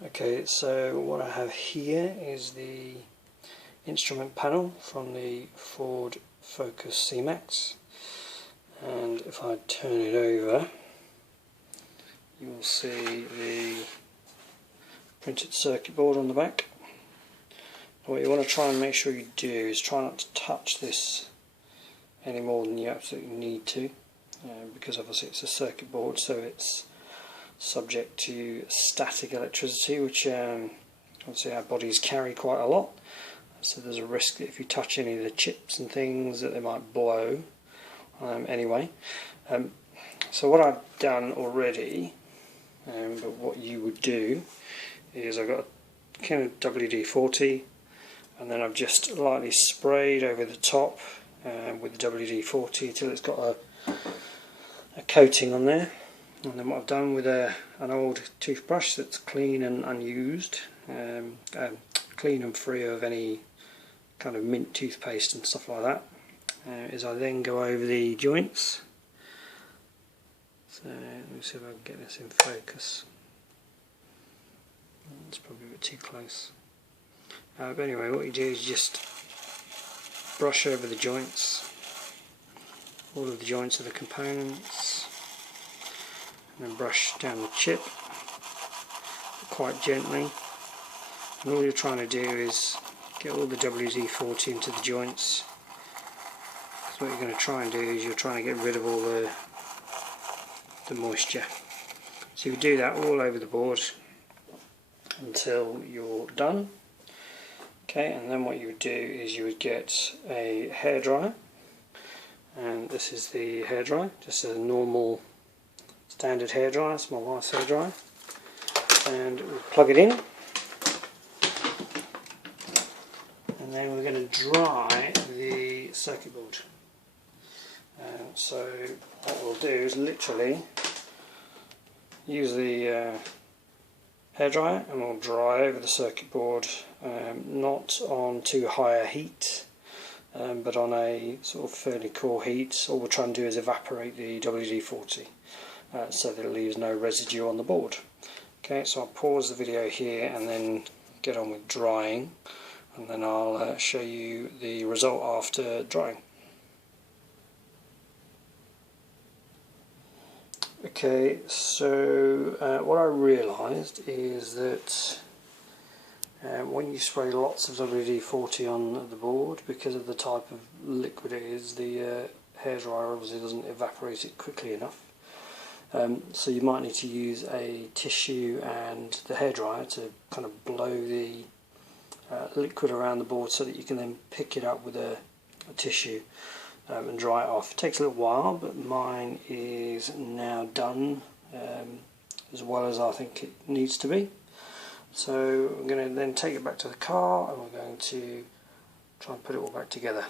Okay, so what I have here is the instrument panel from the Ford Focus cmax, and if I turn it over you'll see the printed circuit board on the back. What you want to try and make sure you do is try not to touch this any more than you absolutely need to, because obviously it's a circuit board, so it's subject to static electricity, which obviously our bodies carry quite a lot, so there's a risk that if you touch any of the chips and things that they might blow anyway. So what I've done already, but what you would do is I've got a can of WD-40, and then I've just lightly sprayed over the top with the WD-40 till it's got a coating on there. And then what I've done with an old toothbrush that's clean and unused, clean and free of any kind of mint toothpaste and stuff like that, is I then go over the joints. So let me see if I can get this in focus. It's probably a bit too close. But anyway, what you do is just brush over the joints, all of the joints of the components, and then brush down the chip quite gently. And all you're trying to do is get all the WD-40 into the joints. So what you're going to try and do is you're trying to get rid of all the moisture. So you do that all over the board until you're done. Okay, and then what you would do is you would get a hairdryer, and this is the hairdryer, just a normal standard hairdryer, it's my wife's hairdryer, and we'll plug it in, and then we're going to dry the circuit board. So what we'll do is literally use the hairdryer and we'll dry over the circuit board, not on too high a heat, but on a sort of fairly cool heat. All we're trying to do is evaporate the WD-40 so that it leaves no residue on the board. Okay, so I'll pause the video here and then get on with drying, and then I'll show you the result after drying. Okay, so what I realised is that when you spray lots of WD-40 on the board, because of the type of liquid it is, the hairdryer obviously doesn't evaporate it quickly enough. So you might need to use a tissue and the hairdryer to kind of blow the liquid around the board so that you can then pick it up with a tissue and dry it off. It takes a little while, but mine is now done as well as I think it needs to be. So I'm going to then take it back to the car and we're going to try and put it all back together.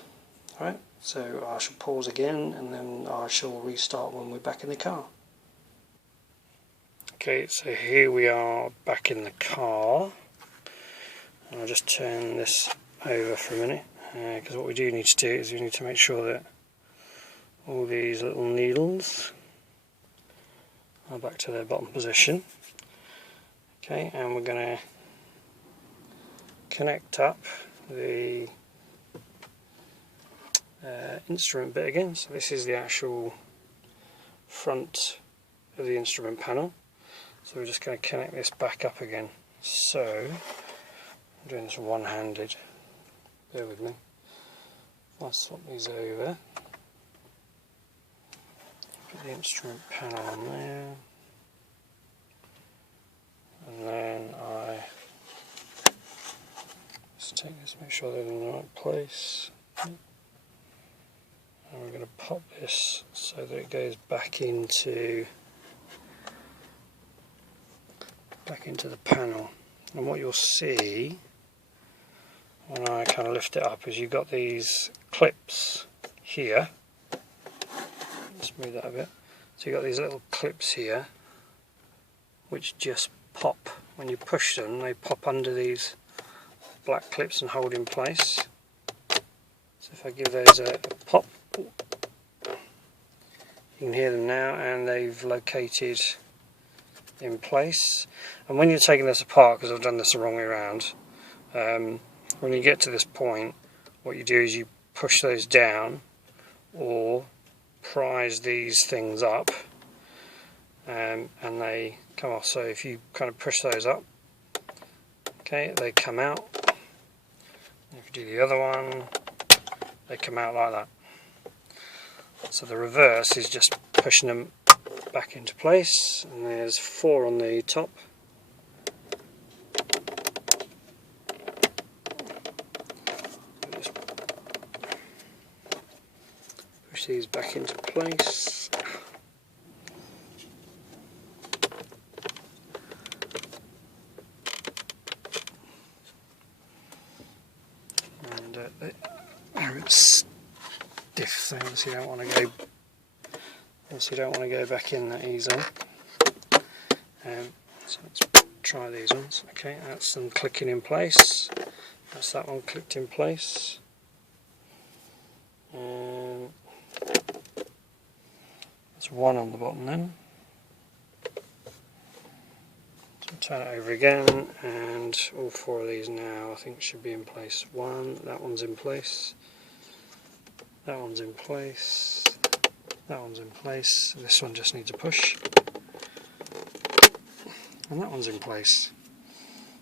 Alright, so I shall pause again and then I shall restart when we're back in the car. Okay, so here we are back in the car. I'll just turn this over for a minute, because what we do need to do is we need to make sure that all these little needles are back to their bottom position. Okay, and we're going to connect up the instrument bit again. So this is the actual front of the instrument panel. So we're just going to connect this back up again. So I'm doing this one-handed. Bear with me. I'll swap these over. Put the instrument panel on there. And then I just take this, make sure they're in the right place. And we're going to pop this so that it goes back into the panel. And what you'll see when I kind of lift it up is you've got these clips here. Let's move that a bit. So you've got these little clips here which just pop. When you push them, they pop under these black clips and hold in place. So if I give those a pop, you can hear them now, and they've located in place. And when you're taking this apart, because I've done this the wrong way around, when you get to this point, what you do is you push those down or prise these things up, and they come off. So if you kind of push those up, okay, they come out. If you do the other one, they come out like that. So the reverse is just pushing them back into place, and there's 4 on the top. Just push these back into place. And they're a bit stiff, so obviously you don't want to go back in that easily. So let's try these ones. Okay, that's them clicking in place. That's that one clicked in place. There's 1 on the bottom then. So turn it over again, and all 4 of these now I think should be in place. 1, that one's in place. That one's in place. That one's in place. This one just needs a push. And that one's in place.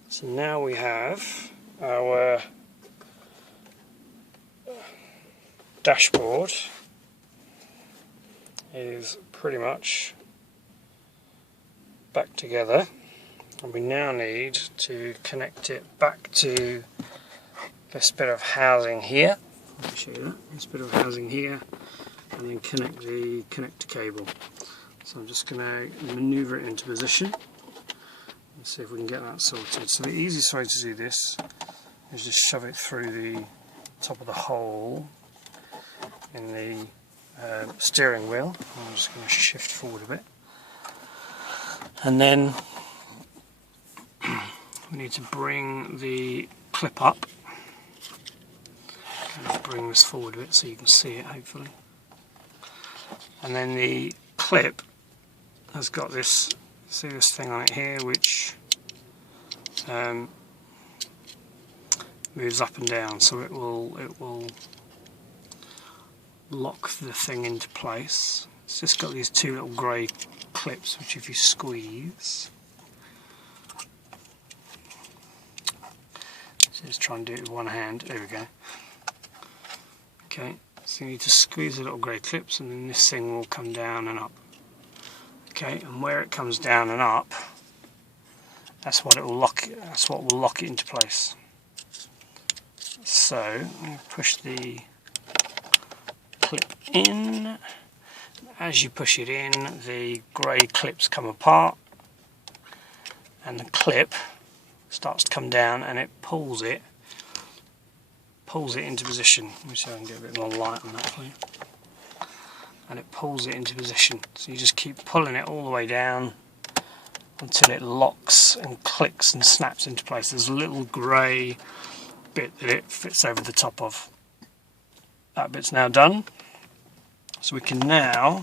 So now we have our dashboard is pretty much back together, and we now need to connect it back to this bit of housing here. Let me show you that. This bit of housing here, and then connect the connector cable. So I'm just going to manoeuvre it into position and see if we can get that sorted. So the easiest way to do this is just shove it through the top of the hole in the steering wheel. I'm just going to shift forward a bit, and then we need to bring the clip up. Kind of bring this forward a bit so you can see it, hopefully. And then the clip has got this, see this thing on it here, which moves up and down, so it will lock the thing into place. It's just got these 2 little grey clips, which if you squeeze, so let's try and do it with one hand. There we go. Okay, so you need to squeeze the little grey clips, and then this thing will come down and up. Okay, and where it comes down and up, that's what it will lock. That's what will lock it into place. So I'm going to push the clip in. As you push it in, the grey clips come apart, and the clip starts to come down, and it pulls it into position. Let me see if I can get a bit more light on that for you. And it pulls it into position. So you just keep pulling it all the way down until it locks and clicks and snaps into place. There's a little grey bit that it fits over the top of. That bit's now done. So we can now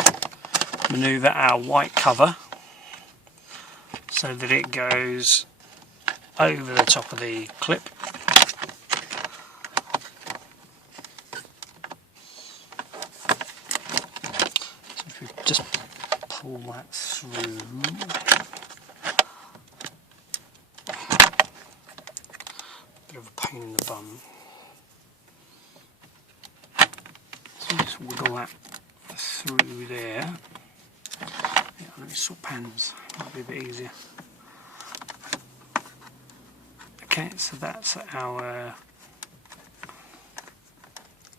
manoeuvre our white cover so that it goes over the top of the clip. So if we just pull that through, bit of a pain in the bum. So just wiggle that through there. Yeah, let me swap hands, might be a bit easier. Okay, so that's our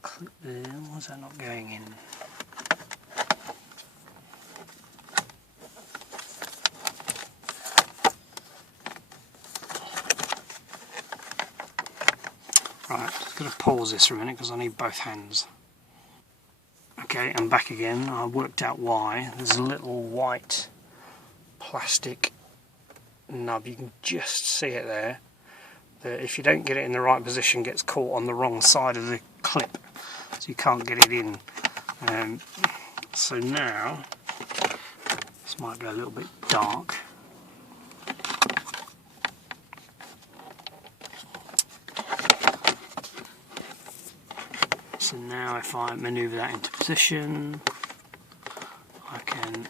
clip there. Why is that not going in? Right, just going to pause this for a minute because I need both hands. Okay, I'm back again. I worked out why. There's a little white plastic nub, you can just see it there. If you don't get it in the right position, it gets caught on the wrong side of the clip, so you can't get it in. So now, this might go a little bit dark. So now if I manoeuvre that into position, I can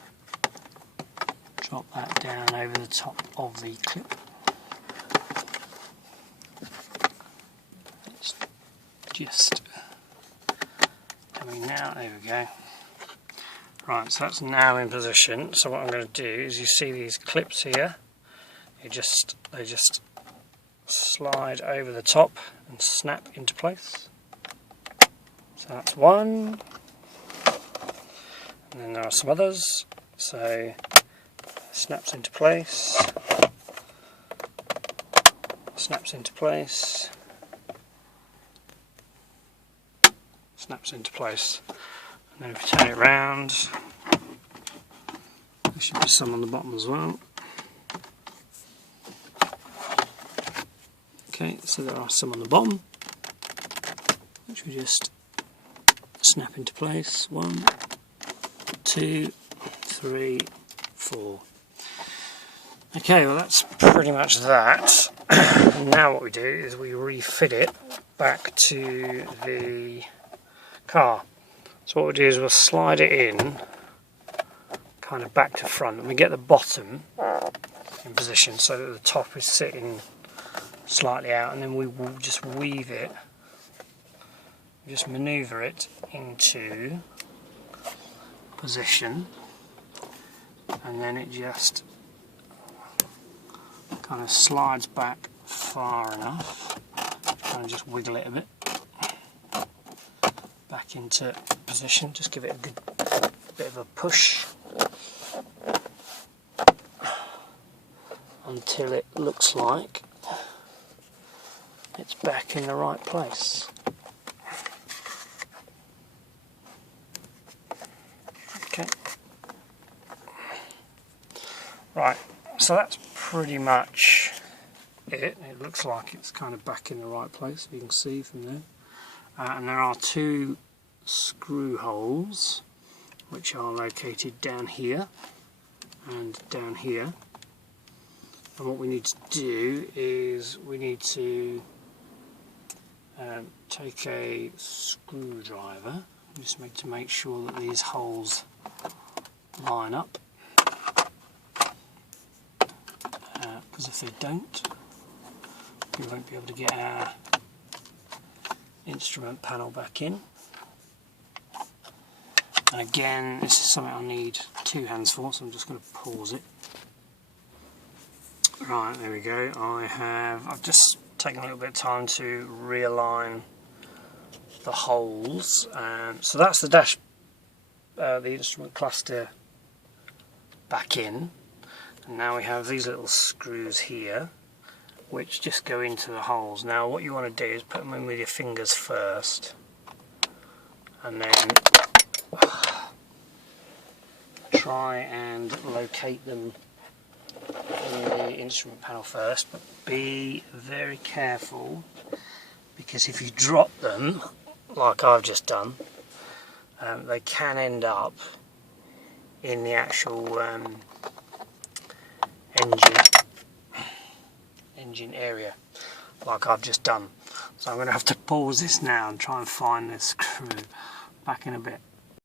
drop that down over the top of the clip. It's just coming now, there we go. Right, so that's now in position. So what I'm going to do is, you see these clips here, they just slide over the top and snap into place. So that's one, and then there are some others. So snaps into place, snaps into place, snaps into place. And then if we turn it round, there should be some on the bottom as well. Okay, so there are some on the bottom, which we just snap into place. 1, 2, 3, 4. Okay, well that's pretty much that. And now what we do is we refit it back to the car. So what we do is we'll slide it in kind of back to front, and we get the bottom in position so that the top is sitting slightly out, and then we will just weave it, just manoeuvre it into position, and then it just kind of slides back far enough, kind of just wiggle it a bit back into position, just give it a good bit of a push until it looks like it's back in the right place. Okay. Right, so that's pretty much it. It looks like it's kind of back in the right place, you can see from there. And there are 2 screw holes which are located down here and down here. And what we need to do is we need to take a screwdriver, just to make sure that these holes line up, because if they don't, we won't be able to get our instrument panel back in. And again, this is something I need 2 hands for, so I'm just going to pause it. Right, there we go. I've just taken a little bit of time to realign the holes. So that's the dash, the instrument cluster back in. And now we have these little screws here, which just go into the holes. Now what you want to do is put them in with your fingers first, and then try and locate them in the instrument panel first, but be very careful, because if you drop them like I've just done, they can end up in the actual engine area, like I've just done. So I'm going to have to pause this now and try and find this screw. Back in a bit.